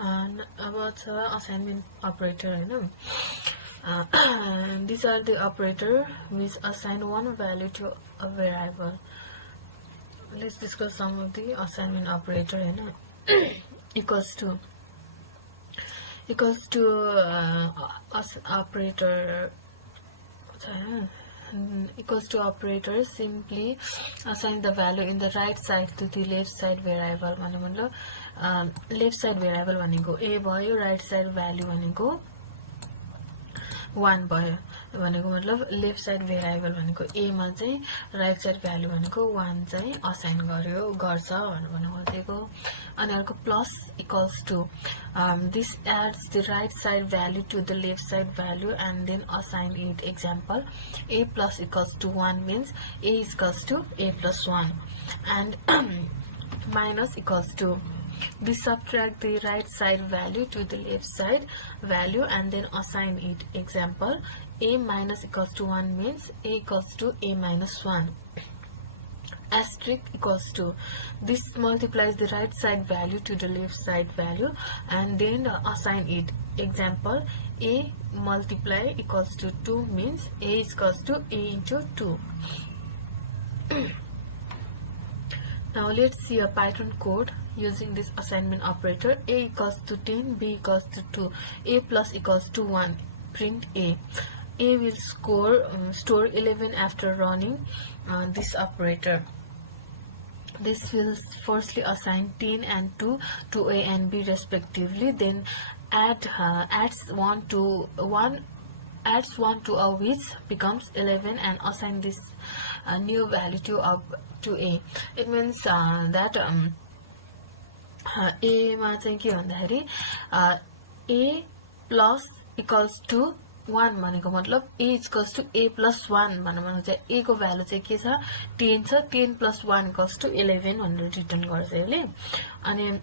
about assignment operator, these are the operator which assign one value to a variable. Let's discuss some of the assignment operator. equals to operator equals to operator simply assign the value in the right side to the left side variable. Left side variable भनेको a भयो, right side value भनेको 1 भयो भनेको मतलब left side variable भनेको a मा चाहिँ right side value भनेको 1 चाहिँ असाइन गर्छ भन्नु खोजेको. अनि अर्को plus equals to this adds the right side value to the left side value and then assign it. Example, a plus equals to 1 means a is equals to a plus 1, and minus equals to, we subtract the right side value to the left side value and then assign it. Example, a minus equals to 1 means a equals to a minus 1. Asterisk equals to, this multiplies the right side value to the left side value and then assign it. Example, a multiply equals to 2 means a is equals to a into 2. Now let's see a Python code using this assignment operator. A equals to 10, b equals to 2, a plus equals to 1, print a. A will store 11 after running this operator. This will firstly assign 10 and 2 to a and b respectively, then adds 1 to a which becomes 11 and assign this new value to a. It means that a मा चाहिँ के भन्दाखेरि a plus equals to 1 भनेको मतलब a is equals to a plus 1 भनेको चाहिँ a को value चाहिँ के छ 10 छ. 10 plus 1 equals to 11 भनेर रिटर्न गर्छ यसले. अनि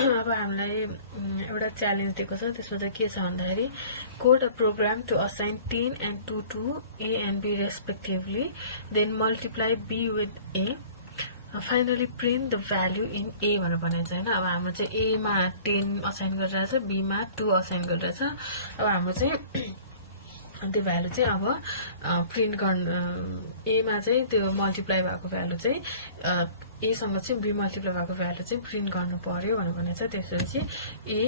अब हामीलाई एउटा च्यालेन्ज दिएको छ, त्यसमा चाहिँ के छ भन्दाखेरि code a program to assign 10 and 2 to a and b respectively, then multiply b with a, finally print the value in a भनेर भनेको छ हैन. अब हाम्रो चाहिँ a मा 10 असाइन गरिरहेछ, b मा 2 असाइन गरिरहेछ. अब हाम्रो चाहिँ त्यो भ्यालु चाहिँ अब प्रिन्ट गर्न a मा चाहिँ त्यो मल्टिप्लाई भएको भ्यालु चाहिँ a सँग चाहिँ b मल्टिप्लाई भएको भ्यालु चाहिँ प्रिन्ट गर्नु पर्यो भनेर भनेको छ. त्यसपछि a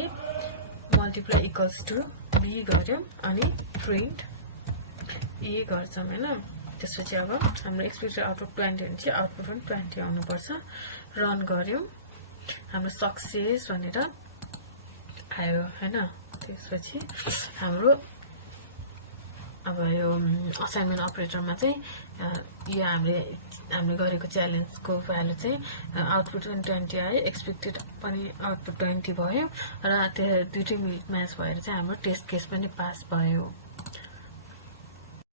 multiply equals to b गर्यौं अनि प्रिन्ट a गर्छौं हैन. त्यसपछि अब हाम्रो एक्सपेक्टेड आउटपुट 20 हुन्छ, आउटपुट पनि 20 आउनु पर्छ. रन गर्यौं, हाम्रो सक्सेस भनेर आयो हैन. त्यसपछि हाम्रो अब यो असाइनमेन्ट अपरेटरमा चाहिँ यो हामीले गरेको च्यालेन्जको भ्यालु चाहिँ आउटपुट पनि 20 आयो, एक्सपेक्टेड पनि आउटपुट 20 भयो र त्यो दुईटै म्याच भएर चाहिँ हाम्रो टेस्ट केस पनि पास भयो.